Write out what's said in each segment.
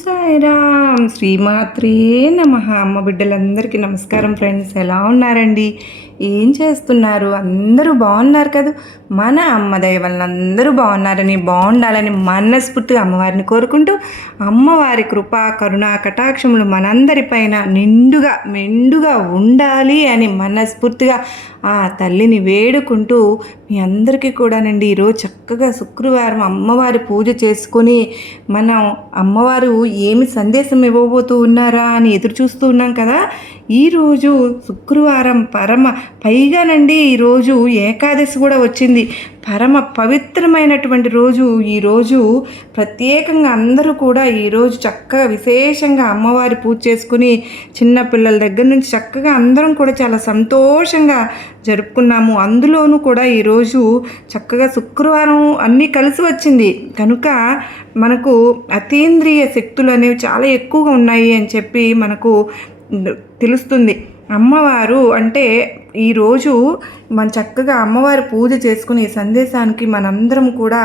సాయిరామ్ శ్రీమాత్రే నమః. అమ్మ బిడ్డలందరికీ నమస్కారం ఫ్రెండ్స్. ఎలా ఉన్నారండి? ఏం చేస్తున్నారు? అందరూ బాగున్నారు కదా? మన అమ్మ దయ వలన అందరూ బాగుండాలని మనస్ఫూర్తిగా అమ్మవారిని కోరుకుంటూ, అమ్మవారి కృప కరుణ కటాక్షములు మనందరిపైన మెండుగా ఉండాలి అని మనస్ఫూర్తిగా ఆ తల్లిని వేడుకుంటూ మీ అందరికీ కూడానండి ఈరోజు చక్కగా శుక్రవారం అమ్మవారి పూజ చేసుకొని మనం అమ్మవారు ఏమి సందేశం ఇవ్వబోతూ ఉన్నారా అని ఎదురు చూస్తూ ఉన్నాం కదా. ఈరోజు శుక్రవారం పైగానండి ఈరోజు ఏకాదశి కూడా వచ్చింది. పరమ పవిత్రమైనటువంటి రోజు. ఈరోజు ప్రత్యేకంగా అందరూ కూడా ఈరోజు చక్కగా విశేషంగా అమ్మవారి పూజ చేసుకుని చిన్నపిల్లల దగ్గర నుంచి చక్కగా అందరం కూడా చాలా సంతోషంగా జరుపుకున్నాము. అందులోనూ కూడా ఈరోజు చక్కగా శుక్రవారం అన్నీ కలిసి వచ్చింది కనుక మనకు అతీంద్రియ శక్తులు అనేవి చాలా ఎక్కువగా ఉన్నాయి అని చెప్పి మనకు తెలుస్తుంది. అమ్మవారు అంటే ఈరోజు మనం చక్కగా అమ్మవారి పూజ చేసుకుని ఈ సందేశానికి మనందరం కూడా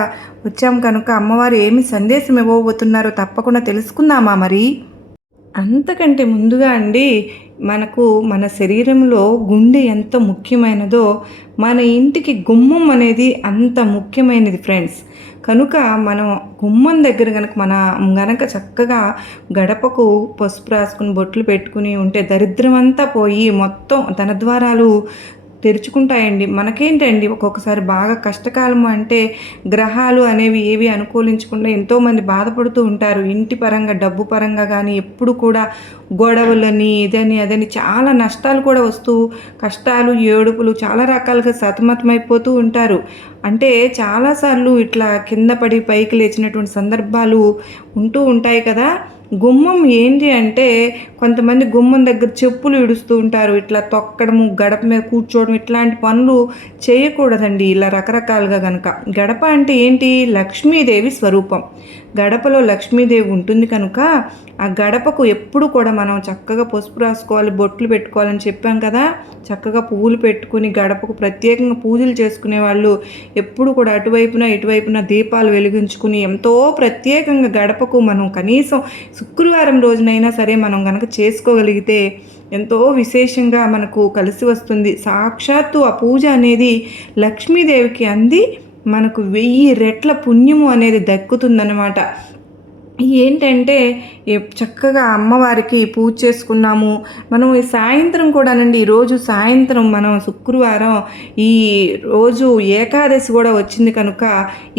వచ్చాం కనుక అమ్మవారు ఏమి సందేశం ఇవ్వబోతున్నారో తప్పకుండా తెలుసుకుందామా. మరి అంతకంటే ముందుగా అండి, మనకు మన శరీరంలో గుండె ఎంత ముఖ్యమైనదో మన ఇంటికి గుమ్మం అనేది అంత ముఖ్యమైనది ఫ్రెండ్స్. కనుక మనం గుమ్మం దగ్గర గనక చక్కగా గడపకు పసుపు రాసుకుని బొట్లు పెట్టుకుని ఉంటే దరిద్రం అంతా పోయి మొత్తం ధనద్వారాలు తెరుచుకుంటాయండి. మనకేంటండి ఒక్కొక్కసారి బాగా కష్టకాలం అంటే గ్రహాలు అనేవి ఏవి అనుకూలించకుండా ఎంతోమంది బాధపడుతూ ఉంటారు. ఇంటి పరంగా డబ్బు పరంగా కానీ ఎప్పుడు కూడా గొడవలని అదని చాలా నష్టాలు కూడా వస్తూ కష్టాలు ఏడుపులు చాలా రకాలుగా సతమతమైపోతూ ఉంటారు. అంటే చాలాసార్లు ఇట్లా కింద పడి పైకి లేచినటువంటి సందర్భాలు ఉంటూ ఉంటాయి కదా. గుమ్మం ఏంటి అంటే కొంతమంది గుమ్మం దగ్గర చెప్పులు ఇడుస్తూ ఉంటారు. ఇట్లా తొక్కడము, గడప మీద కూర్చోవడం ఇట్లాంటి పనులు చేయకూడదండి. ఇలా రకరకాలుగా కనుక గడప అంటే ఏంటి? లక్ష్మీదేవి స్వరూపం. గడపలో లక్ష్మీదేవి ఉంటుంది కనుక ఆ గడపకు ఎప్పుడు కూడా మనం చక్కగా పసుపు రాసుకోవాలి, బొట్లు పెట్టుకోవాలని చెప్పాం కదా. చక్కగా పువ్వులు పెట్టుకుని గడపకు ప్రత్యేకంగా పూజలు చేసుకునే వాళ్ళు ఎప్పుడు కూడా ఇటువైపున దీపాలు వెలిగించుకుని ఎంతో ప్రత్యేకంగా గడపకు మనం కనీసం శుక్రవారం రోజునైనా సరే మనం కనుక చేసుకోగలిగితే ఎంతో విశేషంగా మనకు కలిసి వస్తుంది. సాక్షాత్తు ఆ పూజ అనేది లక్ష్మీదేవికి అంది మనకు 1000 రెట్ల పుణ్యము అనేది దక్కుతుందన్నమాట. ఏంటంటే చక్కగా అమ్మవారికి పూజ చేసుకున్నాము. మనం ఈ సాయంత్రం కూడానండి, ఈరోజు సాయంత్రం మనం శుక్రవారం ఈ రోజు ఏకాదశి కూడా వచ్చింది కనుక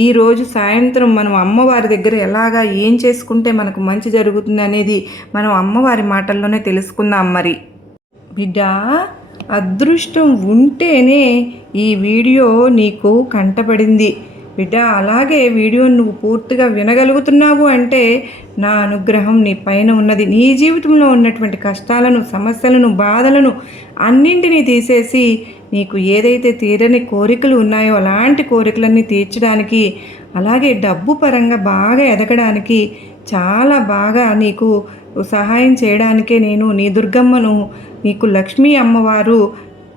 ఈరోజు సాయంత్రం మనం అమ్మవారి దగ్గర ఎలాగా ఏం చేసుకుంటే మనకు మంచి జరుగుతుంది అనేది మనం అమ్మవారి మాటల్లోనే తెలుసుకుందాం. మరి బిడ్డ, అదృష్టం ఉంటేనే ఈ వీడియో నీకు కంటపడింది బిడ్డ. అలాగే వీడియోని నువ్వు పూర్తిగా వినగలుగుతున్నావు అంటే నా అనుగ్రహం నీ పైన ఉన్నది. నీ జీవితంలో ఉన్నటువంటి కష్టాలను, సమస్యలను, బాధలను అన్నింటినీ తీసేసి నీకు ఏదైతే తీరని కోరికలు ఉన్నాయో అలాంటి కోరికలన్నీ తీర్చడానికి, అలాగే డబ్బు పరంగా బాగా ఎదగడానికి, చాలా బాగా నీకు సహాయం చేయడానికే నేను నీ దుర్గమ్మను, నీకు లక్ష్మీ అమ్మవారు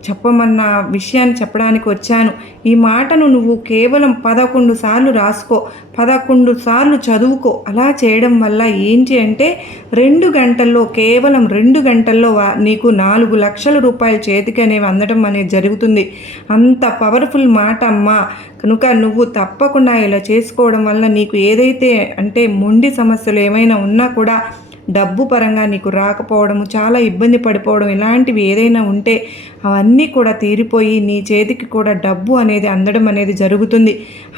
చెప్పమన్న విషయాన్ని చెప్పడానికి వచ్చాను. ఈ మాటను నువ్వు కేవలం 11 సార్లు రాసుకో, 11 సార్లు చదువుకో. అలా చేయడం వల్ల ఏంటి అంటే 2 గంటల్లో, కేవలం 2 గంటల్లో నీకు 4 లక్షల రూపాయలు చేతికి అనేవి అందడం అనేది జరుగుతుంది. అంత పవర్ఫుల్ మాట అమ్మ. కనుక నువ్వు తప్పకుండా ఇలా చేసుకోవడం వల్ల నీకు ఏదైతే అంటే మొండి సమస్యలు ఏమైనా ఉన్నా కూడా డబ్బు పరంగా నీకు రాకపోవడము, చాలా ఇబ్బంది పడిపోవడం ఇలాంటివి ఏదైనా ఉంటే అవన్నీ కూడా తీరిపోయి నీ చేతికి కూడా డబ్బు అనేది అందడం అనేది జరుగుతుంది.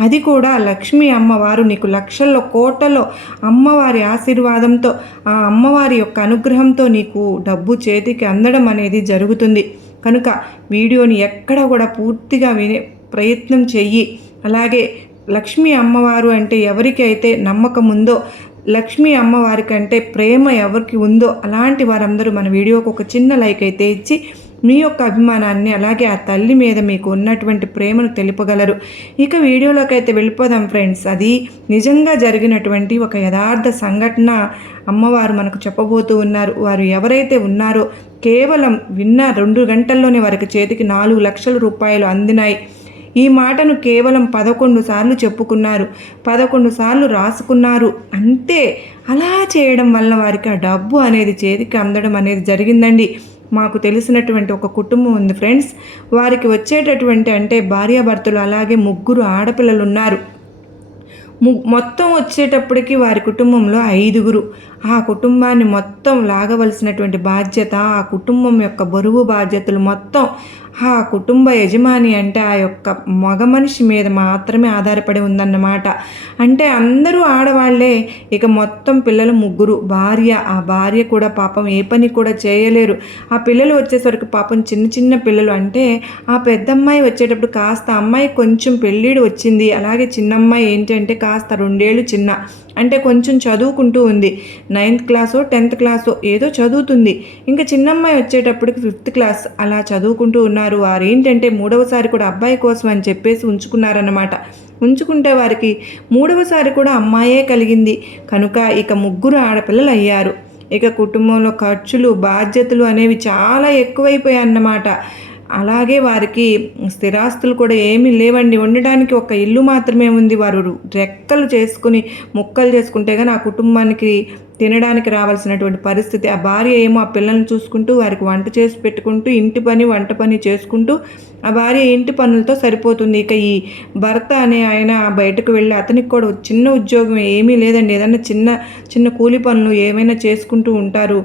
అది కూడా లక్ష్మీ అమ్మవారు నీకు లక్షల్లో కోట్లలో అమ్మవారి ఆశీర్వాదంతో, ఆ అమ్మవారి యొక్క అనుగ్రహంతో నీకు డబ్బు చేతికి అందడం అనేది జరుగుతుంది. కనుక వీడియోని ఎక్కడ కూడా పూర్తిగా వినే ప్రయత్నం చెయ్యి. అలాగే లక్ష్మీ అమ్మవారు అంటే ఎవరికైతే నమ్మకం ఉందో, లక్ష్మీ అమ్మవారి కంటే ప్రేమ ఎవరికి ఉందో అలాంటి వారందరూ మన వీడియోకి ఒక చిన్న లైక్ అయితే ఇచ్చి మీ యొక్క అభిమానాన్ని, అలాగే ఆ తల్లి మీద మీకు ఉన్నటువంటి ప్రేమను తెలుపగలరు. ఇక వీడియోలోకి అయితే వెళ్ళిపోదాం ఫ్రెండ్స్. అది నిజంగా జరిగినటువంటి ఒక యథార్థ సంఘటన అమ్మవారు మనకు చెప్పబోతూ ఉన్నారు. వారు ఎవరైతే ఉన్నారో కేవలం విన్న 2 గంటల్లోనే వారికి చేతికి 4 లక్షల రూపాయలు అందినాయి. ఈ మాటను కేవలం 11 సార్లు చెప్పుకున్నారు, 11 సార్లు రాసుకున్నారు. అంతే. అలా చేయడం వల్ల వారికి ఆ డబ్బు అనేది చేతికి అందడం అనేది జరిగిందండి. మాకు తెలిసినటువంటి ఒక కుటుంబం ఉంది ఫ్రెండ్స్. వారికి వచ్చేటటువంటి అంటే భార్యాభర్తలు అలాగే ముగ్గురు ఆడపిల్లలున్నారు. మొత్తం వచ్చేటప్పటికి వారి కుటుంబంలో 5గురు. ఆ కుటుంబాన్ని మొత్తం లాగవలసినటువంటి బాధ్యత, ఆ కుటుంబం యొక్క బరువు బాధ్యతలు మొత్తం ఆ కుటుంబ యజమాని అంటే ఆ యొక్క మగ మనిషి మీద మాత్రమే ఆధారపడి ఉందన్నమాట. అంటే అందరూ ఆడవాళ్లే. ఇక మొత్తం పిల్లలు ముగ్గురు. ఆ భార్య కూడా పాపం ఏ పని కూడా చేయలేరు. ఆ పిల్లలు వచ్చేసరికి పాపం చిన్న చిన్న పిల్లలు. అంటే ఆ పెద్దమ్మాయి వచ్చేటప్పుడు కాస్త అమ్మాయి కొంచెం పెళ్ళిడు వచ్చింది. అలాగే చిన్నమ్మాయి ఏంటంటే కాస్త 2 ఏళ్ళు చిన్న. అంటే కొంచెం చదువుకుంటూ ఉంది. 9th క్లాసో 10th క్లాసో ఏదో చదువుతుంది. ఇంకా చిన్నమ్మాయి వచ్చేటప్పటికి 5th క్లాస్ అలా చదువుకుంటూ ఉన్నారు. వారు ఏంటంటే మూడవసారి కూడా అబ్బాయి కోసం అని చెప్పేసి ఉంచుకున్నారన్నమాట. ఉంచుకుంటే వారికి మూడవసారి కూడా అమ్మాయే కలిగింది. కనుక ఇక ముగ్గురు ఆడపిల్లలు అయ్యారు. ఇక కుటుంబంలో ఖర్చులు బాధ్యతలు అనేవి చాలా ఎక్కువైపోయాయన్నమాట. అలాగే వారికి స్థిరాస్తులు కూడా ఏమీ లేవండి. ఉండడానికి ఒక ఇల్లు మాత్రమే ఉంది. వారు రెక్కలు చేసుకుని ముక్కలు చేసుకుంటే కానీ ఆ కుటుంబానికి తినడానికి రావాల్సినటువంటి పరిస్థితి. ఆ భార్య ఏమో ఆ పిల్లల్ని చూసుకుంటూ వారికి వంట చేసి పెట్టుకుంటూ ఇంటి పని వంట పని చేసుకుంటూ ఆ భార్య ఇంటి పనులతో సరిపోతుంది. ఇక ఈ భర్త అనే ఆయన బయటకు వెళ్ళి అతనికి కూడా చిన్న ఉద్యోగం ఏమీ లేదండి. ఏదన్నా చిన్న చిన్న కూలి పనులు ఏమైనా చేసుకుంటూ ఉంటారు.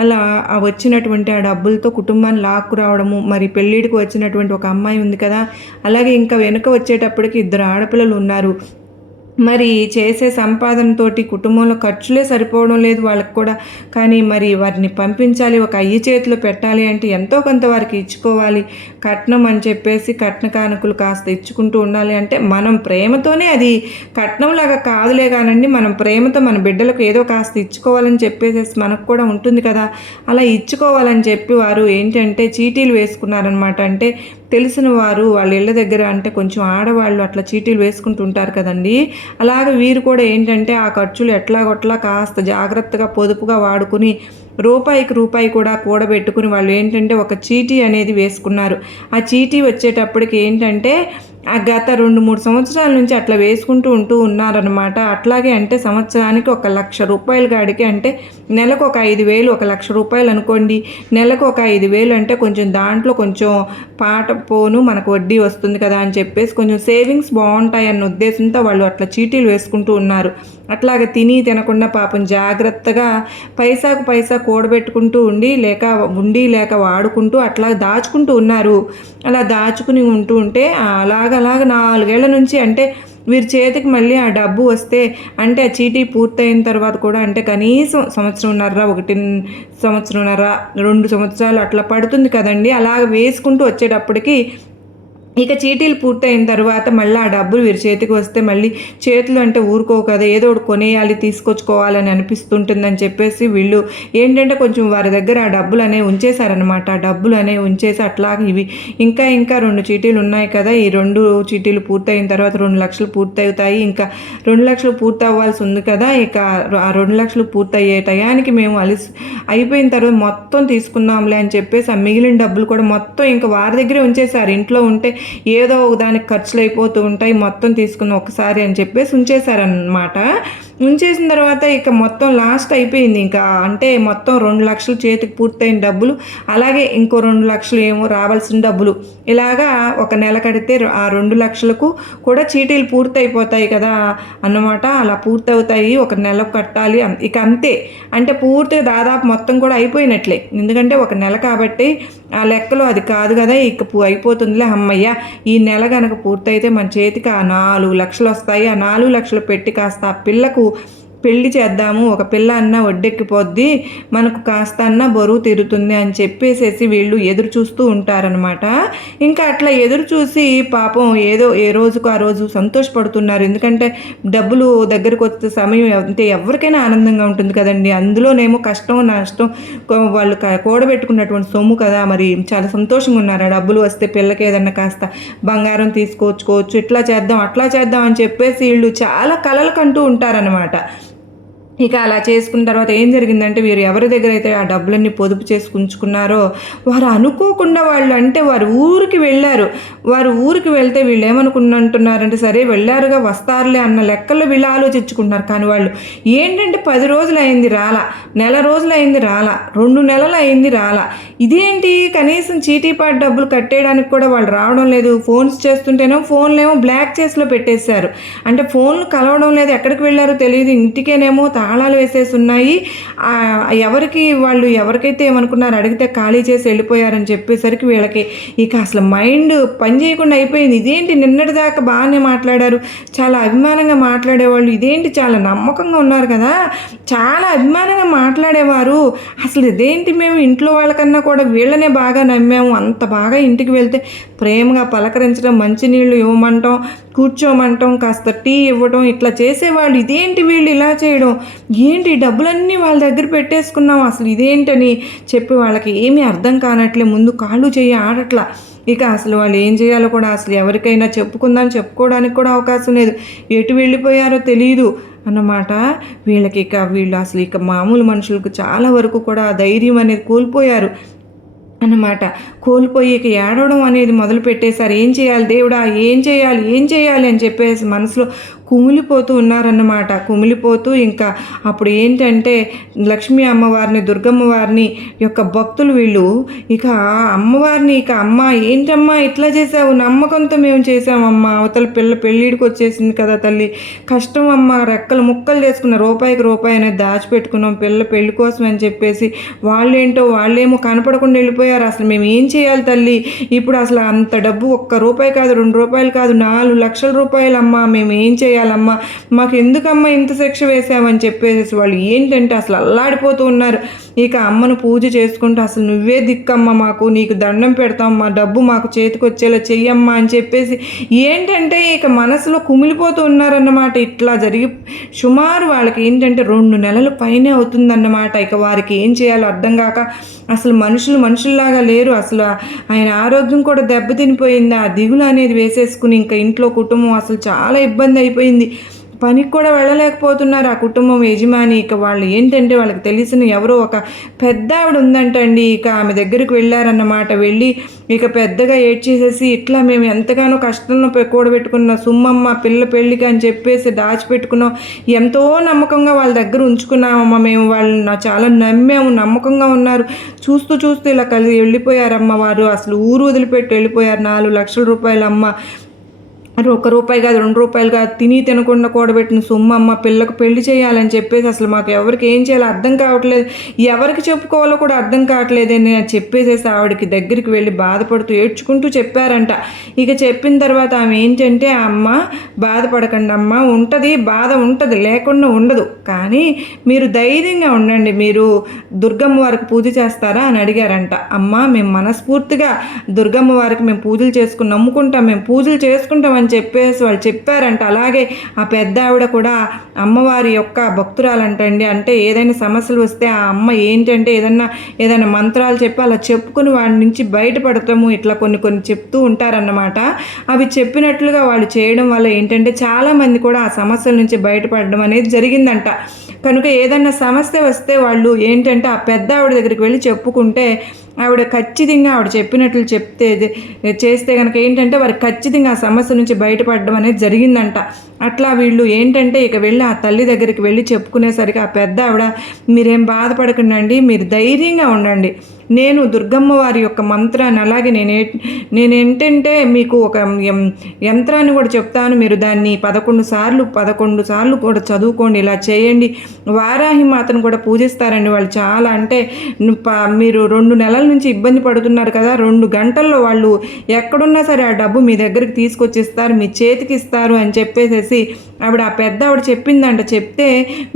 అలా వచ్చినటువంటి ఆ డబ్బులతో కుటుంబాన్ని లాక్కు రావడము. మరి పెళ్ళిడికి వచ్చినటువంటి ఒక అమ్మాయి ఉంది కదా, అలాగే ఇంకా వెనుక వచ్చేటప్పటికి 2 ఆడపిల్లలు ఉన్నారు. మరి చేసే సంపాదనతోటి కుటుంబంలో ఖర్చులే సరిపోవడం లేదు వాళ్ళకి కూడా. కానీ మరి వారిని పంపించాలి, ఒక అయ్యి చేతిలో పెట్టాలి అంటే ఎంతో కొంత వారికి ఇచ్చుకోవాలి. కట్నం అని చెప్పేసి కట్న కానుకలు కాస్త ఇచ్చుకుంటూ ఉండాలి. అంటే మనం ప్రేమతోనే, అది కట్నంలాగా కాదులే కానండి, మనం ప్రేమతో మన బిడ్డలకు ఏదో కాస్త ఇచ్చుకోవాలని చెప్పేసి మనకు కూడా ఉంటుంది కదా, అలా ఇచ్చుకోవాలని చెప్పి వారు ఏంటంటే చీటీలు వేసుకున్నారనమాట. అంటే తెలిసిన వారు వాళ్ళ ఇళ్ళ దగ్గర, అంటే కొంచెం ఆడవాళ్ళు అట్లా చీటీలు వేసుకుంటూ ఉంటారు కదండి. అలాగే వీరు కూడా ఏంటంటే ఆ ఖర్చులు ఎట్లాగొట్లా కాస్త జాగ్రత్తగా పొదుపుగా వాడుకుని రూపాయికి రూపాయి కూడా కూడబెట్టుకుని వాళ్ళు ఏంటంటే ఒక చీటీ అనేది వేసుకున్నారు. ఆ చీటీ వచ్చేటప్పటికి ఏంటంటే ఆ గత 2-3 సంవత్సరాల నుంచి అట్లా వేసుకుంటూ ఉన్నారనమాట. అట్లాగే అంటే సంవత్సరానికి 1,00,000 రూపాయల కాడికి, అంటే నెలకు ఒక 5,000, 1,00,000 రూపాయలు అనుకోండి. నెలకు ఒక 5,000 అంటే కొంచెం దాంట్లో కొంచెం పాట పోను మనకు వడ్డీ వస్తుంది కదా అని చెప్పేసి కొంచెం సేవింగ్స్ బాగుంటాయి అన్న ఉద్దేశంతో వాళ్ళు అట్లా చీటీలు వేసుకుంటూ ఉన్నారు. అట్లాగే తినకుండా పాపం జాగ్రత్తగా పైసాకు పైసా కూడబెట్టుకుంటూ లేక వాడుకుంటూ అట్లా దాచుకుంటూ ఉన్నారు. అలా దాచుకుని ఉంటే అలాగ 4 ఏళ్ల నుంచి, అంటే వీరి చేతికి మళ్ళీ ఆ డబ్బు వస్తే, అంటే ఆ చీటీ పూర్తయిన తర్వాత కూడా అంటే కనీసం సంవత్సరంన్నర, 2 సంవత్సరాలు అట్లా పడుతుంది కదండి. అలాగ వేసుకుంటూ వచ్చేటప్పటికి ఇక చీటీలు పూర్తయిన తర్వాత మళ్ళీ ఆ డబ్బులు వీరి చేతికి వస్తే మళ్ళీ చేతులు అంటే ఊరుకో కదా, ఏదో ఒకటి కొనేయాలి, తీసుకొచ్చుకోవాలని అనిపిస్తుంటుందని చెప్పేసి వీళ్ళు ఏంటంటే కొంచెం వారి దగ్గర ఆ డబ్బులు అనేవి ఉంచేశారనమాట. ఆ డబ్బులు అనేవి ఉంచేసి అట్లాగే ఇవి ఇంకా 2 చీటీలు ఉన్నాయి కదా, ఈ 2 చీటీలు పూర్తయిన తర్వాత 2 లక్షలు పూర్తవుతాయి. ఇంకా 2 లక్షలు పూర్తి అవ్వాల్సి ఉంది కదా. ఇక ఆ 2 లక్షలు పూర్తయ్యే టయానికి మేము అయిపోయిన తర్వాత మొత్తం తీసుకుందాంలే అని చెప్పేసి ఆ మిగిలిన డబ్బులు కూడా మొత్తం ఇంకా వారి దగ్గరే ఉంచేశారు. ఇంట్లో ఉంటే ఏదో దానికి ఖర్చులు అయిపోతూ ఉంటాయి, మొత్తం తీసుకుని ఒకసారి అని చెప్పేసి ఉంచేశారనమాట. ఉంచేసిన తర్వాత ఇక మొత్తం లాస్ట్ అయిపోయింది. ఇంకా అంటే మొత్తం 2 లక్షలు చేతికి పూర్తయిన డబ్బులు, అలాగే ఇంకో 2 లక్షలు ఏమో రావాల్సిన డబ్బులు. ఇలాగా ఒక నెల కడితే ఆ 2 లక్షలకు కూడా చీటీలు పూర్తయిపోతాయి కదా అన్నమాట. అలా పూర్తవుతాయి, ఒక నెల కట్టాలి, ఇక అంతే. అంటే పూర్తిగా దాదాపు మొత్తం కూడా అయిపోయినట్లే. ఎందుకంటే ఒక నెల కాబట్టి ఆ లెక్కలో అది కాదు కదా, ఇక అయిపోతుందిలే అమ్మయ్య, ఈ నెల కనుక పూర్తయితే మన చేతికి ఆ 4 లక్షలు వస్తాయి. ఆ 4 లక్షలు పెట్టి కాస్త ఆ పిల్లకు పెళ్లి చేద్దాము, ఒక పిల్ల అన్న ఒడ్డెక్కిపోద్ది, మనకు కాస్త అన్న బరువు తీరుతుంది అని చెప్పేసేసి వీళ్ళు ఎదురు చూస్తూ ఉంటారనమాట. ఇంకా అట్లా ఎదురు చూసి పాపం ఏదో ఏ రోజుకు ఆ రోజు సంతోషపడుతున్నారు. ఎందుకంటే డబ్బులు దగ్గరకు వచ్చే సమయం అంటే ఎవరికైనా ఆనందంగా ఉంటుంది కదండి. అందులోనేమో కష్టం నష్టం వాళ్ళు కూడబెట్టుకున్నటువంటి సొమ్ము కదా, మరి చాలా సంతోషంగా ఉన్నారు. ఆ డబ్బులు వస్తే పిల్లకి ఏదన్నా కాస్త బంగారం తీసుకొచ్చుకోవచ్చు, ఇట్లా చేద్దాం అట్లా చేద్దాం అని చెప్పేసి వీళ్ళు చాలా కలలు కంటూ ఉంటారనమాట. ఇక అలా చేసుకున్న తర్వాత ఏం జరిగిందంటే వీరు ఎవరి దగ్గర అయితే ఆ డబ్బులన్నీ పొదుపు చేసి ఉంచుకున్నారో వారు అనుకోకుండా వాళ్ళు అంటే వారు ఊరికి వెళ్ళారు. వారు ఊరికి వెళ్తే వీళ్ళు ఏమనుకుంటున్నారంటే సరే వెళ్ళారుగా వస్తారులే అన్న లెక్కల్లో వీళ్ళు ఆలోచించుకుంటున్నారు. కానీ వాళ్ళు ఏంటంటే 10 రోజులు అయింది రాలా, నెల రోజులు అయింది రాలా, 2 నెలలు అయింది రాలా. ఇదేంటి కనీసం చీటీపాటు డబ్బులు కట్టేయడానికి కూడా వాళ్ళు రావడం లేదు. ఫోన్స్ చేస్తుంటేనో ఫోన్లేమో బ్లాక్ చేస్లో పెట్టేశారు. అంటే ఫోన్లు కలవడం లేదు, ఎక్కడికి వెళ్ళారో తెలియదు. ఇంటికేనేమో తాళాలు వేసేసి ఉన్నాయి. ఎవరికైతే ఏమనుకున్నారు అడిగితే ఖాళీ చేసి వెళ్ళిపోయారని చెప్పేసరికి వీళ్ళకి ఇక అసలు మైండ్ పని చేయకుండా అయిపోయింది. ఇదేంటి నిన్నటి దాకా బాగానే మాట్లాడారు, చాలా అభిమానంగా మాట్లాడేవాళ్ళు, ఇదేంటి చాలా నమ్మకంగా ఉన్నారు కదా, చాలా అభిమానంగా మాట్లాడేవారు, అసలు ఇదేంటి మేము ఇంట్లో వాళ్ళకన్నా కూడా వీళ్ళనే బాగా నమ్మాము, అంత బాగా ఇంటికి వెళ్తే ప్రేమగా పలకరించడం, మంచినీళ్ళు ఇవ్వమంటాం, కూర్చోమంటాం, కాస్త టీ ఇవ్వడం, ఇట్లా చేసేవాళ్ళు, ఇదేంటి వీళ్ళు ఇలా చేయడం, ఏంటి డబ్బులన్నీ వాళ్ళ దగ్గర పెట్టేసుకున్నాం, అసలు ఇదేంటని చెప్పి వాళ్ళకి ఏమీ అర్థం కానట్లే ముందు కాళ్ళు చెయ్యి ఆడట్లా. ఇక అసలు వాళ్ళు ఏం చేయాలో కూడా అసలు ఎవరికైనా చెప్పుకోవడానికి కూడా అవకాశం లేదు, ఎటు వెళ్ళిపోయారో తెలియదు అన్నమాట. వీళ్ళు అసలు ఇక మామూలు మనుషులకు చాలా వరకు కూడా ధైర్యం అనేది కోల్పోయారు అన్నమాట. కోల్పోయి ఇక ఏడవడం అనేది మొదలు పెట్టేశారు. ఏం చేయాలి దేవుడా, ఏం చేయాలి అని చెప్పేసి మనసులో కుమిలిపోతూ ఉన్నారన్నమాట. కుమిలిపోతూ ఇంకా అప్పుడు ఏంటంటే లక్ష్మీ అమ్మవారిని, దుర్గమ్మ వారిని యొక్క భక్తులు వీళ్ళు ఇక అమ్మవారిని ఇక అమ్మ ఏంటమ్మా ఇట్లా చేసావు, నమ్మకంతో మేము చేసామమ్మా, అవతల పిల్ల పెళ్ళిడికి వచ్చేసింది కదా తల్లి, కష్టం అమ్మ, రెక్కలు ముక్కలు చేసుకున్న రూపాయికి రూపాయి అనేది దాచిపెట్టుకున్నాం పిల్ల పెళ్లి కోసం అని చెప్పేసి వాళ్ళేమో కనపడకుండా వెళ్ళిపోయారు. అసలు మేము ఏం చేయాలి తల్లి, ఇప్పుడు అసలు అంత డబ్బు ₹1 కాదు, ₹2 కాదు, 4 లక్షల రూపాయలమ్మా, మేము ఏం చేయాలమ్మా, మాకు ఎందుకమ్మా ఇంత శిక్ష వేసామని చెప్పేసి వాళ్ళు ఏంటంటే అసలు అల్లాడిపోతూ ఉన్నారు. ఇక అమ్మను పూజ చేసుకుంటూ అసలు నువ్వే దిక్కమ్మ మాకు, నీకు దండం పెడతాం, మా డబ్బు మాకు చేతికి వచ్చేలా చెయ్యమ్మా అని చెప్పేసి ఏంటంటే ఇక మనసులో కుమిలిపోతూ ఉన్నారన్నమాట. ఇట్లా జరిగి సుమారు వాళ్ళకి ఏంటంటే 2 నెలల పైనే అవుతుందన్నమాట. ఇక వారికి ఏం చేయాలో అర్థం కాక అసలు మనుషుల్లాగా లేరు, అసలు ఆయన ఆరోగ్యం కూడా దెబ్బతినిపోయింది. ఆ దిగులు అనేది వేసేసుకుని ఇంకా ఇంట్లో కుటుంబం అసలు చాలా ఇబ్బంది అయిపోయింది. పనికి కూడా వెళ్ళలేకపోతున్నారు ఆ కుటుంబం యజమాని. ఇక వాళ్ళు ఏంటంటే వాళ్ళకి తెలిసిన ఎవరో ఒక పెద్ద ఆవిడ ఉందంటండి. ఇక ఆమె దగ్గరికి వెళ్ళారన్నమాట. వెళ్ళి ఇక పెద్దగా ఏడ్చేసేసి ఇట్లా మేము ఎంతగానో కష్టంలో కూడబెట్టుకున్న సుమ్మమ్మ పిల్ల పెళ్ళికి అని చెప్పేసి దాచిపెట్టుకున్నాం, ఎంతో నమ్మకంగా వాళ్ళ దగ్గర ఉంచుకున్నామమ్మ, మేము వాళ్ళని చాలా నమ్మాము, నమ్మకంగా ఉన్నారు, చూస్తూ ఇలా వెళ్ళిపోయారమ్మ వారు, అసలు ఊరు వదిలిపెట్టి వెళ్ళిపోయారు. 4 లక్షల రూపాయలు అమ్మ, ₹1 కాదు, ₹2 కాదు, తినకుండా కూడబెట్టిన సొమ్మమ్మ, పిల్లకు పెళ్లి చేయాలని చెప్పేసి అసలు మాకు ఎవరికి ఏం చేయాలో అర్థం కావట్లేదు, ఎవరికి చెప్పుకోవాలో కూడా అర్థం కావట్లేదని చెప్పేసేసి ఆవిడకి దగ్గరికి వెళ్ళి బాధపడుతూ ఏడ్చుకుంటూ చెప్పారంట. ఇక చెప్పిన తర్వాత ఆమె ఏంటంటే అమ్మ బాధపడకండి అమ్మ, బాధ ఉంటుంది, లేకుండా ఉండదు, కానీ మీరు ధైర్యంగా ఉండండి, మీరు దుర్గమ్మ వారికి పూజ చేస్తారా అని అడిగారంట. అమ్మ మేము మనస్ఫూర్తిగా దుర్గమ్మ వారికి మేము పూజలు చేసుకుని నమ్ముకుంటాం, మేము పూజలు చేసుకుంటాం అని చెప్పేసి వాళ్ళు చెప్పారంట. అలాగే ఆ పెద్ద ఆవిడ కూడా అమ్మవారి యొక్క భక్తురాలంటండి. అంటే ఏదైనా సమస్యలు వస్తే ఆ అమ్మ ఏంటంటే ఏదైనా మంత్రాలు చెప్పి అలా చెప్పుకుని వాడి నుంచి బయటపడతాము, ఇట్లా కొన్ని చెప్తూ ఉంటారన్నమాట. అవి చెప్పినట్లుగా వాళ్ళు చేయడం వల్ల ఏంటంటే చాలామంది కూడా ఆ సమస్యల నుంచి బయటపడడం అనేది జరిగిందంట. కనుక ఏదైనా సమస్య వస్తే వాళ్ళు ఏంటంటే ఆ పెద్ద ఆవిడ దగ్గరికి వెళ్ళి చెప్పుకుంటే ఆవిడ ఖచ్చితంగా ఆవిడ చెప్పినట్లు చేస్తే కనుక ఏంటంటే వారికి ఖచ్చితంగా ఆ సమస్య నుంచి బయటపడడం అనేది జరిగిందంట. అట్లా వీళ్ళు ఏంటంటే ఇక వెళ్ళి ఆ తల్లి దగ్గరికి వెళ్ళి చెప్పుకునేసరికి ఆ పెద్ద ఆవిడ మీరేం బాధపడకండి, మీరు ధైర్యంగా ఉండండి, నేను దుర్గమ్మ వారి యొక్క మంత్రాన్ని అలాగే నేనేంటంటే మీకు ఒక యంత్రాన్ని కూడా చెప్తాను, మీరు దాన్ని 11 సార్లు కూడా చదువుకోండి, ఇలా చేయండి. వారాహి మాతను కూడా పూజిస్తారండి వాళ్ళు చాలా, అంటే మీరు 2 నెలల నుంచి ఇబ్బంది పడుతున్నారు కదా, 2 గంటల్లో వాళ్ళు ఎక్కడున్నా సరే ఆ డబ్బు మీ దగ్గరికి తీసుకొచ్చిస్తారు, మీ చేతికి ఇస్తారు అని చెప్పేసేసి ఆవిడ ఆ పెద్ద ఆవిడ చెప్పిందంట. చెప్తే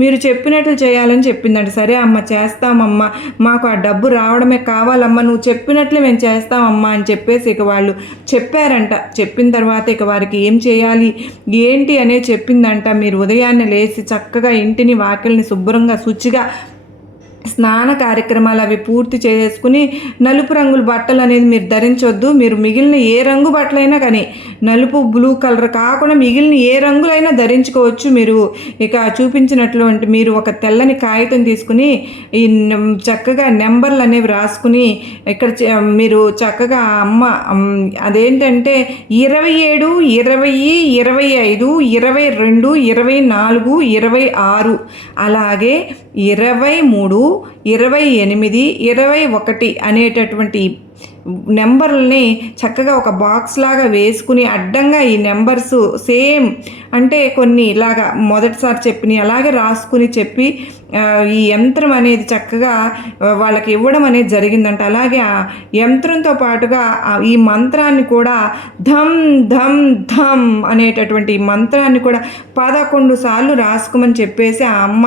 మీరు చెప్పినట్లు చేయాలని చెప్పిందంట. సరే అమ్మ చేస్తామమ్మా, మాకు ఆ డబ్బు రావడమే కావాలమ్మా, నువ్వు చెప్పినట్లే మేము చేస్తామమ్మా అని చెప్పేసి ఇక వాళ్ళు చెప్పారంట. చెప్పిన తర్వాత ఇక వారికి ఏం చేయాలి ఏంటి అనేది చెప్పిందంట. మీరు ఉదయాన్నే లేచి చక్కగా ఇంటిని వాకిల్ని శుభ్రంగా శుచిగా స్నాన కార్యక్రమాలు అవి పూర్తి చేసుకుని నలుపు రంగుల బట్టలు అనేది మీరు ధరించొద్దు. మీరు మిగిలిన ఏ రంగు బట్టలైనా కానీ నలుపు బ్లూ కలర్ కాకుండా మిగిలిన ఏ రంగులైనా ధరించుకోవచ్చు. మీరు ఇక చూపించినటువంటి మీరు ఒక తెల్లని కాగితం తీసుకుని ఈ చక్కగా నెంబర్లు అనేవి రాసుకుని ఇక్కడ మీరు చక్కగా అమ్మ అదేంటంటే 27, 20, 25, 22, 24, 26 అలాగే 23, 28, 21 అనేటటువంటి నెంబర్లని చక్కగా ఒక బాక్స్ లాగా వేసుకుని అడ్డంగా ఈ నెంబర్స్ సేమ్ అంటే కొన్ని ఇలాగా మొదటిసారి చెప్పినవి అలాగే రాసుకుని చెప్పి ఈ యంత్రం అనేది చక్కగా వాళ్ళకి ఇవ్వడం అనేది జరిగిందంట. అలాగే ఆ యంత్రంతో పాటుగా ఈ మంత్రాన్ని కూడా ధమ్ ధమ్ ధమ్ అనేటటువంటి ఈ మంత్రాన్ని కూడా 11 సార్లు రాసుకోమని చెప్పేసి ఆ అమ్మ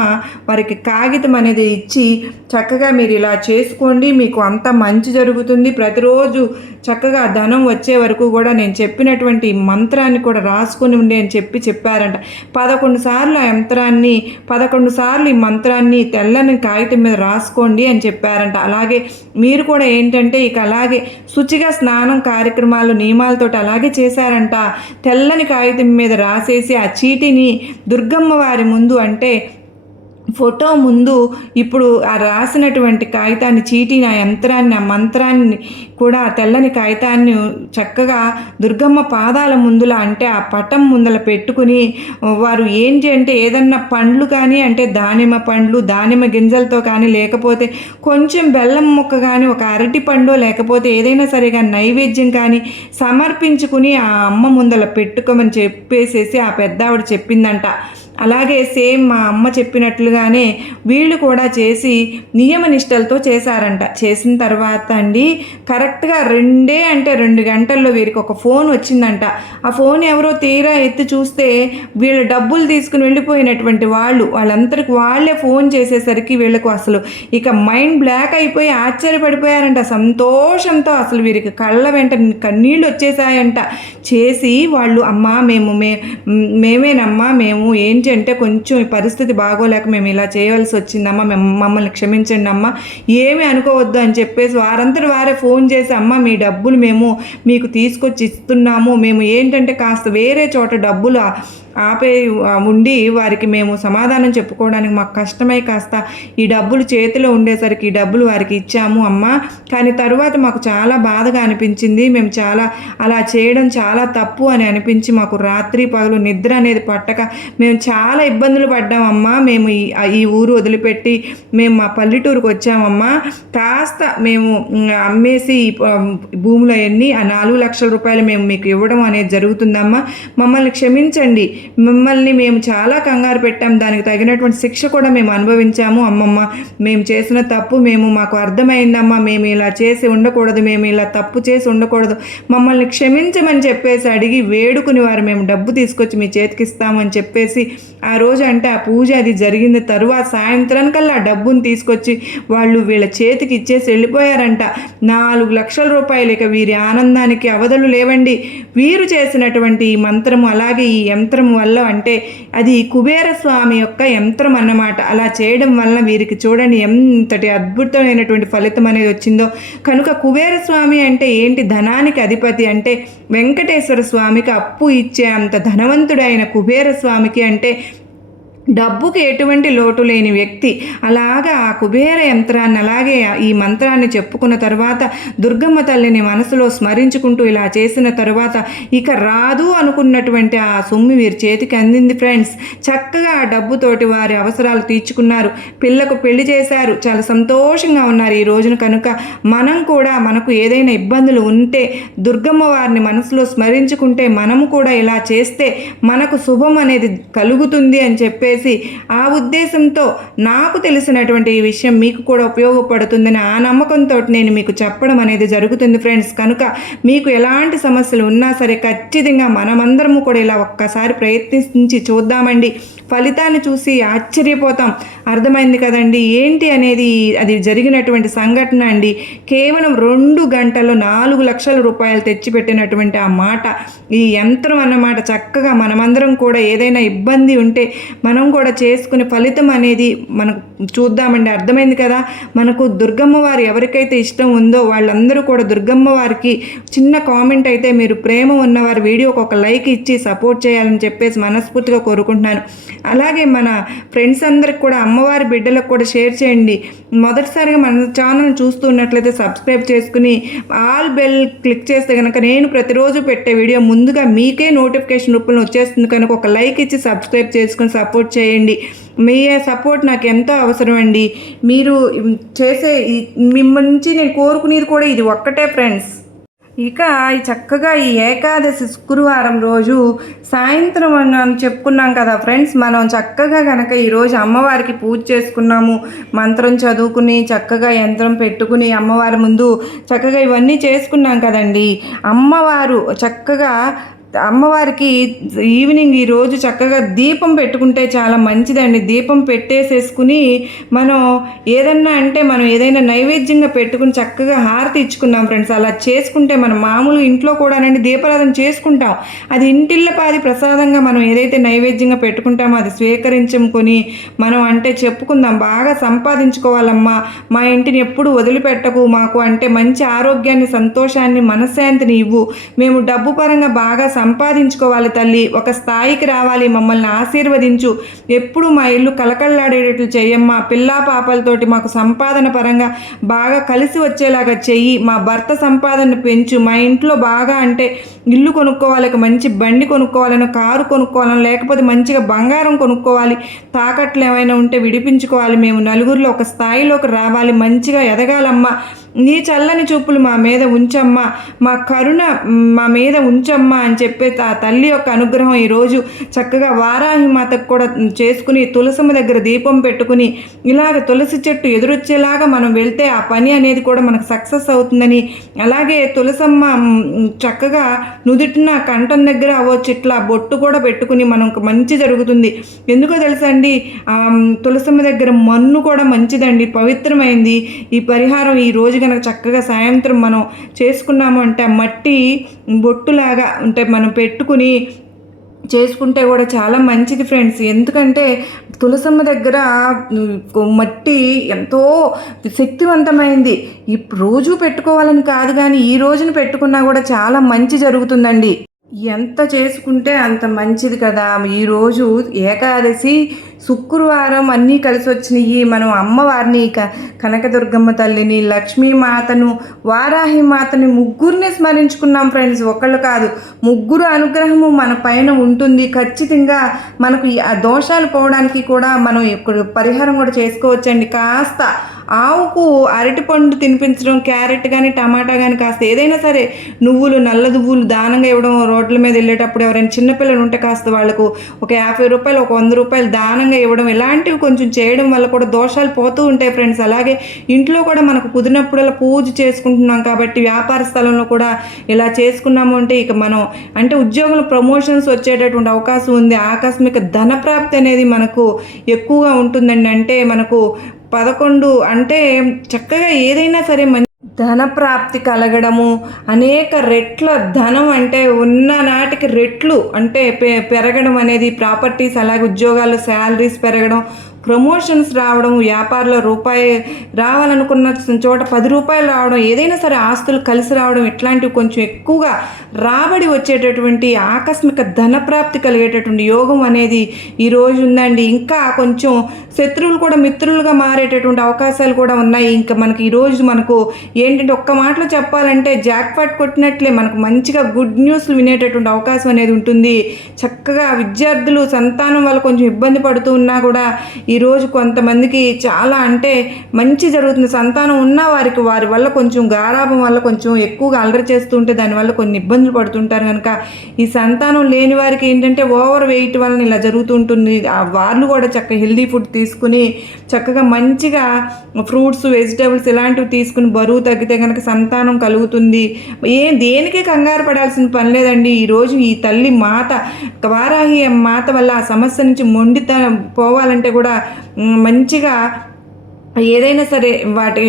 వారికి కాగితం అనేది ఇచ్చి చక్కగా మీరు ఇలా చేసుకోండి, మీకు అంత మంచి జరుగుతుంది, ప్రతిరోజు చక్కగా ధనం వచ్చే వరకు కూడా నేను చెప్పినటువంటి మంత్రాన్ని కూడా రాసుకొని ఉండి అని చెప్పారంట. 11 సార్లు ఆ యంత్రాన్ని 11 సార్లు ఈ మంత్రాన్ని తెల్లని కాగితం మీద రాసుకోండి అని చెప్పారంట. అలాగే మీరు కూడా ఏంటంటే ఇక అలాగే శుచిగా స్నానం కార్యక్రమాలు నియమాలతో అలాగే చేశారంట. తెల్లని కాగితం మీద రాసేసి ఆ చీటిని దుర్గమ్మ వారి ముందు అంటే ఫోటో ముందు ఇప్పుడు ఆ రాసినటువంటి కాగితాన్ని చీటిని ఆ యంత్రాన్ని ఆ మంత్రాన్ని కూడా తెల్లని కాగితాన్ని చక్కగా దుర్గమ్మ పాదాల ముందుల అంటే ఆ పటం ముందల పెట్టుకుని వారు ఏంటి అంటే ఏదన్నా పండ్లు కానీ అంటే దానిమ్మ పండ్లు దానిమ్మ గింజలతో కానీ లేకపోతే కొంచెం బెల్లం ముక్క కానీ ఒక అరటి పండు లేకపోతే ఏదైనా సరే కానీ నైవేద్యం కానీ సమర్పించుకుని ఆ అమ్మ ముందల పెట్టుకోమని చెప్పేసేసి ఆ పెద్దావిడ చెప్పిందంట. అలాగే సేమ్ మా అమ్మ చెప్పినట్లుగానే వీళ్ళు కూడా చేసి నియమ నిష్టలతో చేశారంట. చేసిన తర్వాత అండి కరెక్ట్గా 2 గంటల్లో వీరికి ఒక ఫోన్ వచ్చిందంట. ఆ ఫోన్ ఎవరో తీరా ఎత్తి చూస్తే వీళ్ళు డబ్బులు తీసుకుని వెళ్ళిపోయినటువంటి వాళ్ళందరికీ వాళ్ళే ఫోన్ చేసేసరికి వీళ్ళకు అసలు ఇక మైండ్ బ్లాక్ అయిపోయి ఆశ్చర్యపడిపోయారంట. సంతోషంతో అసలు వీరికి కళ్ళ వెంట కన్నీళ్ళు వచ్చేసాయంట. చేసి వాళ్ళు అమ్మా మేమేనమ్మా మేము ఏంటి అంటే కొంచెం ఈ పరిస్థితి బాగోలేక మేము ఇలా చేయవలసి వచ్చిందమ్మా, మమ్మల్ని క్షమించండి అమ్మ, ఏమీ అనుకోవద్దు అని చెప్పేసి వారంతటి వారే ఫోన్ చేసి అమ్మ మీ డబ్బులు మేము మీకు తీసుకొచ్చి ఇస్తున్నాము, మేము ఏంటంటే కాస్త వేరే చోట డబ్బులు ఆపే ఉండి వారికి మేము సమాధానం చెప్పుకోవడానికి మాకు కష్టమై కాస్త ఈ డబ్బులు చేతిలో ఉండేసరికి ఈ డబ్బులు వారికి ఇచ్చాము అమ్మ, కానీ తరువాత మాకు చాలా బాధగా అనిపించింది, మేము చాలా అలా చేయడం చాలా తప్పు అని అనిపించి మాకు రాత్రి పగలు నిద్ర అనేది పట్టక మేము చాలా ఇబ్బందులు పడ్డామమ్మా, మేము ఈ ఊరు వదిలిపెట్టి మేము మా పల్లెటూరుకు వచ్చామమ్మా, కాస్త మేము అమ్మేసి భూములు అవన్నీ ఆ 4 లక్షల రూపాయలు మేము మీకు ఇవ్వడం అనేది జరుగుతుందమ్మా, మమ్మల్ని క్షమించండి, మిమ్మల్ని మేము చాలా కంగారు పెట్టాం, దానికి తగినటువంటి శిక్ష కూడా మేము అనుభవించాము అమ్మమ్మ, మేము చేసిన తప్పు మాకు అర్థమైందమ్మా, మేము ఇలా చేసి ఉండకూడదు, మేము ఇలా తప్పు చేసి ఉండకూడదు, మమ్మల్ని క్షమించమని చెప్పేసి అడిగి వేడుకుని వారు మేము డబ్బు తీసుకొచ్చి మీ చేతికి ఇస్తామని చెప్పేసి ఆ రోజు అంటే ఆ పూజ అది జరిగింది. తరువాత సాయంత్రానికల్లా ఆ డబ్బును తీసుకొచ్చి వాళ్ళు వీళ్ళ చేతికి ఇచ్చేసి వెళ్ళిపోయారంట. 4 లక్షల రూపాయలు. ఇక వీరి ఆనందానికి అవధులు లేవండి. వీరు చేసినటువంటి ఈ మంత్రము అలాగే ఈ యంత్రం వల్ల అంటే అది కుబేర స్వామి యొక్క యంత్రం అన్నమాట. అలా చేయడం వల్ల వీరికి చూడండి ఎంతటి అద్భుతమైనటువంటి ఫలితం అనేది వచ్చిందో. కనుక కుబేర స్వామి అంటే ఏంటి? ధనానికి అధిపతి. అంటే వెంకటేశ్వర స్వామికి అప్పు ఇచ్చే అంత ధనవంతుడైన కుబేర స్వామికి అంటే డబ్బుకి ఎటువంటి లోటు లేని వ్యక్తి. అలాగా ఆ కుబేర యంత్రాన్ని అలాగే ఈ మంత్రాన్ని చెప్పుకున్న తర్వాత దుర్గమ్మ తల్లిని మనసులో స్మరించుకుంటూ ఇలా చేసిన తర్వాత ఇక రాదు అనుకున్నటువంటి ఆ సొమ్ము వీరి చేతికి అందింది ఫ్రెండ్స్. చక్కగా ఆ డబ్బుతోటి వారి అవసరాలు తీర్చుకున్నారు, పిల్లకు పెళ్లి చేశారు, చాలా సంతోషంగా ఉన్నారు ఈ రోజున. కనుక మనం కూడా మనకు ఏదైనా ఇబ్బందులు ఉంటే దుర్గమ్మ వారిని మనసులో స్మరించుకుంటే మనము కూడా ఇలా చేస్తే మనకు శుభం అనేది కలుగుతుంది అని చెప్పేసి ఆ ఉద్దేశంతో నాకు తెలిసినటువంటి ఈ విషయం మీకు కూడా ఉపయోగపడుతుందని ఆ నమ్మకంతో నేను మీకు చెప్పడం అనేది జరుగుతుంది ఫ్రెండ్స్. కనుక మీకు ఎలాంటి సమస్యలు ఉన్నా సరే ఖచ్చితంగా మనమందరము కూడా ఇలా ఒక్కసారి ప్రయత్నించి చూద్దామండి. ఫలితాన్ని చూసి ఆశ్చర్యపోతాం. అర్థమైంది కదండి ఏంటి అనేది. అది జరిగినటువంటి సంఘటన అండి. కేవలం 2 గంటల్లో 4 లక్షల రూపాయలు తెచ్చిపెట్టినటువంటి ఆ మాట, ఈ యంత్రం అన్నమాట. చక్కగా మనమందరం కూడా ఏదైనా ఇబ్బంది ఉంటే మనం కూడా చేసుకునే ఫలితం అనేది మనకు చూద్దామండి. అర్థమైంది కదా. మనకు దుర్గమ్మ వారు ఎవరికైతే ఇష్టం ఉందో వాళ్ళందరూ కూడా దుర్గమ్మ వారికి చిన్న కామెంట్ అయితే మీరు ప్రేమ ఉన్నవారు వీడియోకి ఒక లైక్ ఇచ్చి సపోర్ట్ చేయాలని చెప్పేసి మనస్ఫూర్తిగా కోరుకుంటున్నాను. అలాగే మన ఫ్రెండ్స్ అందరికి కూడా అమ్మవారి బిడ్డలకు కూడా షేర్ చేయండి. మొదటిసారిగా మన ఛానల్ చూస్తున్నట్లయితే సబ్స్క్రైబ్ చేసుకుని ఆల్ బెల్ క్లిక్ చేస్తే కనుక నేను ప్రతిరోజు పెట్టే వీడియో ముందుగా మీకే నోటిఫికేషన్ రూపంలో వచ్చేస్తుంది. కనుక ఒక లైక్ ఇచ్చి సబ్స్క్రైబ్ చేసుకుని సపోర్ట్ చేయండి. మీ సపోర్ట్ నాకు ఎంతో అవసరం అండి. మీరు చేసే మిమ్మల్ని నుంచి నేను కోరుకునేది కూడా ఇది ఒక్కటే ఫ్రెండ్స్. ఇక ఈ చక్కగా ఈ ఏకాదశి శుక్రవారం రోజు సాయంత్రం అని చెప్పుకున్నాం కదా ఫ్రెండ్స్. మనం చక్కగా కనుక ఈరోజు అమ్మవారికి పూజ చేసుకున్నాము, మంత్రం చదువుకుని చక్కగా యంత్రం పెట్టుకుని అమ్మవారి ముందు చక్కగా ఇవన్నీ చేసుకున్నాం కదండి. అమ్మవారు చక్కగా అమ్మవారికి ఈవినింగ్ ఈరోజు చక్కగా దీపం పెట్టుకుంటే చాలా మంచిదండి. దీపం పెట్టేసేసుకుని మనం ఏదన్నా అంటే మనం ఏదైనా నైవేద్యంగా పెట్టుకుని చక్కగా హారతి ఇచ్చుకున్నాం ఫ్రెండ్స్. అలా చేసుకుంటే మనం మామూలు ఇంట్లో కూడానండి దీపారాధన చేసుకుంటాం. అది ఇంటిల్లపాది ప్రసాదంగా మనం ఏదైతే నైవేద్యంగా పెట్టుకుంటామో అది స్వీకరించుకొని మనం అంటే చెప్పుకుందాం, బాగా సంపాదించుకోవాలమ్మా, మా ఇంటిని ఎప్పుడు వదిలిపెట్టకు, మాకు అంటే మంచి ఆరోగ్యాన్ని, సంతోషాన్ని, మనశ్శాంతిని ఇవ్వు, మేము డబ్బు పరంగా బాగా సంపాదించుకోవాలి తల్లి, ఒక స్థాయికి రావాలి, మమ్మల్ని ఆశీర్వదించు, ఎప్పుడు మా ఇల్లు కలకల్లాడేటట్లు చెయ్యమ్మా, పిల్లా పాపలతోటి మాకు సంపాదన పరంగా బాగా కలిసి వచ్చేలాగా చెయ్యి, మా భర్త సంపాదన పెంచు, మా ఇంట్లో బాగా అంటే ఇల్లు కొనుక్కోవాలి, మంచి బండి కొనుక్కోవాలని, కారు కొనుక్కోవాలని, లేకపోతే మంచిగా బంగారం కొనుక్కోవాలి, తాకట్లు ఏమైనా ఉంటే విడిపించుకోవాలి, మేము నలుగురిలో ఒక స్థాయిలోకి రావాలి, మంచిగా ఎదగాలమ్మా, నీ చల్లని చూపులు మా మీద ఉంచమ్మా, మా కరుణ మా మీద ఉంచమ్మా అని చెప్పే ఆ తల్లి యొక్క అనుగ్రహం ఈరోజు చక్కగా వారాహి మాతకు కూడా చేసుకుని తులసమ్మ దగ్గర దీపం పెట్టుకుని ఇలాగ తులసి చెట్టు ఎదురొచ్చేలాగా మనం వెళ్తే ఆ పని అనేది కూడా మనకు సక్సెస్ అవుతుందని, అలాగే తులసమ్మ చక్కగా నుదుటిన కంఠం దగ్గర అవ్వచ్చు ఇట్లా బొట్టు కూడా పెట్టుకుని మనకు మంచి జరుగుతుంది. ఎందుకో తెలుసా అండి, తులసమ్మ దగ్గర మన్ను కూడా మంచిదండి, పవిత్రమైంది. ఈ పరిహారం ఈ రోజు కనుక చక్కగా సాయంత్రం మనం చేసుకున్నాము అంటే మట్టి బొట్టులాగా అంటే మనం పెట్టుకుని చేసుకుంటే కూడా చాలా మంచిది ఫ్రెండ్స్. ఎందుకంటే తులసమ్మ దగ్గర మట్టి ఎంతో శక్తివంతమైంది. ఈ రోజు పెట్టుకోవాలని కాదు కానీ ఈ రోజున పెట్టుకున్నా కూడా చాలా మంచి జరుగుతుందండి. ఎంత చేసుకుంటే అంత మంచిది కదా. ఈరోజు ఏకాదశి శుక్రవారం అన్నీ కలిసి వచ్చినాయి. మనం అమ్మవారిని కనకదుర్గమ్మ తల్లిని, లక్ష్మీమాతను, వారాహి మాతని ముగ్గురిని స్మరించుకున్నాం ఫ్రెండ్స్. ఒకళ్ళు కాదు, ముగ్గురు అనుగ్రహము మన పైన ఉంటుంది. ఖచ్చితంగా మనకు ఆ దోషాలు పోవడానికి కూడా మనం ఇప్పుడు పరిహారం కూడా చేసుకోవచ్చండి. కాస్త ఆవుకు అరటిపండు తినిపించడం, క్యారెట్ కానీ టమాటా కానీ కాస్త ఏదైనా సరే నువ్వులు, నల్ల నువ్వులు దానంగా ఇవ్వడం, రోడ్ల మీద వెళ్ళేటప్పుడు ఎవరైనా చిన్నపిల్లలు ఉంటే కాస్త వాళ్ళకు ఒక 50 రూపాయలు, ఒక 100 రూపాయలు దానంగా ఇవ్వడం, ఇలాంటివి కొంచెం చేయడం వల్ల కూడా దోషాలు పోతూ ఉంటాయి ఫ్రెండ్స్. అలాగే ఇంట్లో కూడా మనకు కుదిరినప్పుడల్లా పూజ చేసుకుంటున్నాం కాబట్టి వ్యాపార స్థలంలో కూడా ఇలా చేసుకున్నాము అంటే ఇక మనం అంటే ఉద్యోగుల ప్రమోషన్స్ వచ్చేటటువంటి అవకాశం ఉంది. ఆకస్మిక ధన ప్రాప్తి అనేది మనకు ఎక్కువగా ఉంటుందండి. అంటే మనకు 11 అంటే చక్కగా ఏదైనా సరే ధన ప్రాప్తి కలగడము, అనేక రెట్ల ధనం అంటే ఉన్న నాటికి రెట్లు అంటే పెరగడం అనేది, ప్రాపర్టీస్, అలాగే ఉద్యోగాల్లో శాలరీస్ పెరగడం, ప్రమోషన్స్ రావడం, వ్యాపారంలో రూపాయి రావాలనుకున్న చోట 10 రూపాయలు రావడం, ఏదైనా సరే ఆస్తులు కలిసి రావడం, ఇట్లాంటివి కొంచెం ఎక్కువగా రాబడి వచ్చేటటువంటి ఆకస్మిక ధనప్రాప్తి కలిగేటటువంటి యోగం అనేది ఈరోజు ఉందండి. ఇంకా కొంచెం శత్రువులు కూడా మిత్రులుగా మారేటటువంటి అవకాశాలు కూడా ఉన్నాయి. ఇంకా మనకి ఈరోజు మనకు ఏంటంటే ఒక్క మాటలో చెప్పాలంటే జాక్పాట్ కొట్టినట్లే మనకు మంచిగా గుడ్ న్యూస్లు వినేటటువంటి అవకాశం అనేది ఉంటుంది. చక్కగా విద్యార్థులు సంతానం వల్ల కొంచెం ఇబ్బంది పడుతూ ఉన్నా కూడా ఈరోజు కొంతమందికి చాలా అంటే మంచి జరుగుతుంది. సంతానం ఉన్న వారికి వారి వల్ల కొంచెం గారాబం వల్ల కొంచెం ఎక్కువగా అల్లరి చేస్తూ ఉంటే దానివల్ల కొన్ని ఇబ్బందులు పడుతుంటారు కనుక ఈ సంతానం లేని వారికి ఏంటంటే ఓవర్ వెయిట్ వలన ఇలా జరుగుతూ ఉంటుంది. వాళ్ళు కూడా చక్కగా హెల్దీ ఫుడ్ తీసుకుని చక్కగా మంచిగా ఫ్రూట్స్ వెజిటేబుల్స్ ఇలాంటివి తీసుకుని బరువు తగ్గితే కనుక సంతానం కలుగుతుంది. దేనికి కంగారు పడాల్సిన పని లేదండి. ఈరోజు ఈ తల్లి మాత వారాహి మాత వల్ల ఆ సమస్య నుంచి పోవాలంటే కూడా మంచిగా ఏదైనా సరే వాటి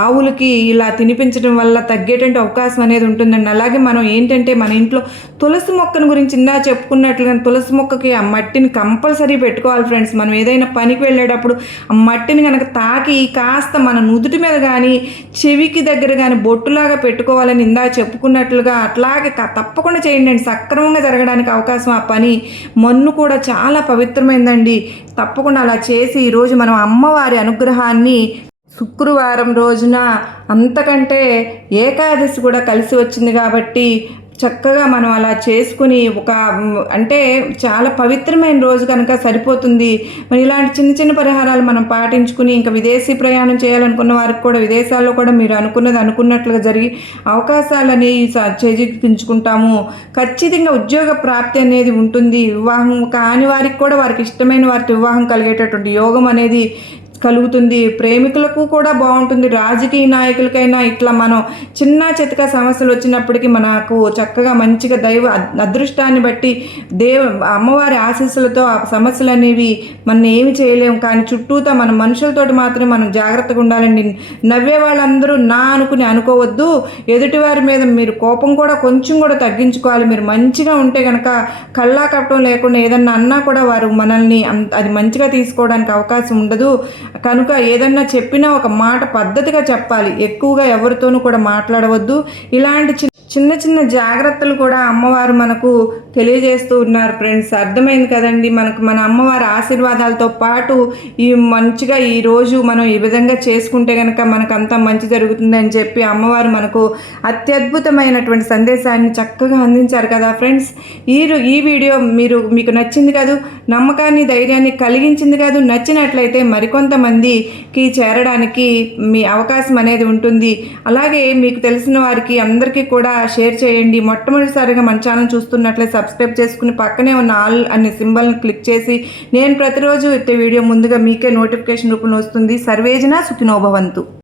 ఆవులకి ఇలా తినిపించడం వల్ల తగ్గేటువంటి అవకాశం అనేది ఉంటుందండి. అలాగే మనం ఏంటంటే మన ఇంట్లో తులసి మొక్కను గురించి ఇందా చెప్పుకున్నట్లుగా తులసి మొక్కకి ఆ మట్టిని కంపల్సరీ పెట్టుకోవాలి ఫ్రెండ్స్. మనం ఏదైనా పనికి వెళ్ళేటప్పుడు ఆ మట్టిని కనుక తాకి కాస్త మన నుదుటి మీద కానీ చెవికి దగ్గర కానీ బొట్టులాగా పెట్టుకోవాలని ఇందా చెప్పుకున్నట్లుగా అట్లాగే తప్పకుండా చేయండి. సక్రమంగా జరగడానికి అవకాశం ఆ పని. మన్ను కూడా చాలా పవిత్రమైందండి. తప్పకుండా అలా చేసి ఈరోజు మనం అమ్మవారి అనుగ్రహాన్ని శుక్రవారం రోజున అంతకంటే ఏకాదశి కూడా కలిసి వచ్చింది కాబట్టి చక్కగా మనం అలా చేసుకుని అంటే చాలా పవిత్రమైన రోజు కనుక సరిపోతుంది. మరి ఇలాంటి చిన్న చిన్న పరిహారాలు మనం పాటించుకుని ఇంకా విదేశీ ప్రయాణం చేయాలనుకున్న వారికి కూడా విదేశాల్లో కూడా మీరు అనుకున్నట్లుగా జరిగి అవకాశాలని చేజిక్కించుకుంటాము. ఖచ్చితంగా ఉద్యోగ ప్రాప్తి అనేది ఉంటుంది. వివాహం కాని వారికి కూడా వారికి ఇష్టమైన వారికి వివాహం కలిగేటటువంటి యోగం అనేది కలుగుతుంది. ప్రేమికులకు కూడా బాగుంటుంది. రాజకీయ నాయకులకైనా ఇట్లా మనం చిన్న చితక సమస్యలు వచ్చినప్పటికీ మనకు చక్కగా మంచిగా దైవ అదృష్టాన్ని బట్టి అమ్మవారి ఆశీస్సులతో ఆ సమస్యలు అనేవి మనం ఏమి చేయలేము. కానీ చుట్టూతా మన మనుషులతోటి మాత్రమే మనం జాగ్రత్తగా ఉండాలండి. నవ్వే వాళ్ళందరూ అనుకోవద్దు. ఎదుటివారి మీద మీరు కోపం కూడా కొంచెం కూడా తగ్గించుకోవాలి. మీరు మంచిగా ఉంటే కనుక కళ్ళా కప్పటం లేకుండా ఏదన్నా అన్నా కూడా వారు మనల్ని అది మంచిగా తీసుకోవడానికి అవకాశం ఉండదు. కనుక ఏదన్నా చెప్పినా ఒక మాట పద్ధతిగా చెప్పాలి. ఎక్కువగా ఎవరితోనూ కూడా మాట్లాడవద్దు. ఇలాంటి చిన్న చిన్న జాగ్రత్తలు కూడా అమ్మవారు మనకు తెలియజేస్తూ ఉన్నారు ఫ్రెండ్స్. అర్థమైంది కదండి. మన అమ్మవారి ఆశీర్వాదాలతో పాటు మంచిగా ఈరోజు మనం ఈ విధంగా చేసుకుంటే కనుక మనకు అంతా మంచి జరుగుతుంది అని చెప్పి అమ్మవారు మనకు అత్యద్భుతమైనటువంటి సందేశాన్ని చక్కగా అందించారు కదా ఫ్రెండ్స్. ఈ వీడియో మీకు నచ్చింది కాదు, నమ్మకాన్ని ధైర్యాన్ని కలిగించింది కాదు. నచ్చినట్లయితే మరికొంతమందికి చేరడానికి మీ అవకాశం అనేది ఉంటుంది. అలాగే మీకు తెలిసిన వారికి అందరికీ కూడా షేర్ చేయండి. మొట్టమొదటిసారిగా మన ఛానల్ చూస్తున్నట్లయితే సబ్స్క్రైబ్ చేసుకుని పక్కనే ఉన్న ఆల్ అనే సింబల్ని క్లిక్ చేసి నేను ప్రతిరోజు వీడియో ముందుగా మీకే నోటిఫికేషన్ రూపంలో వస్తుంది. సర్వేజన సుఖినో భవంతు.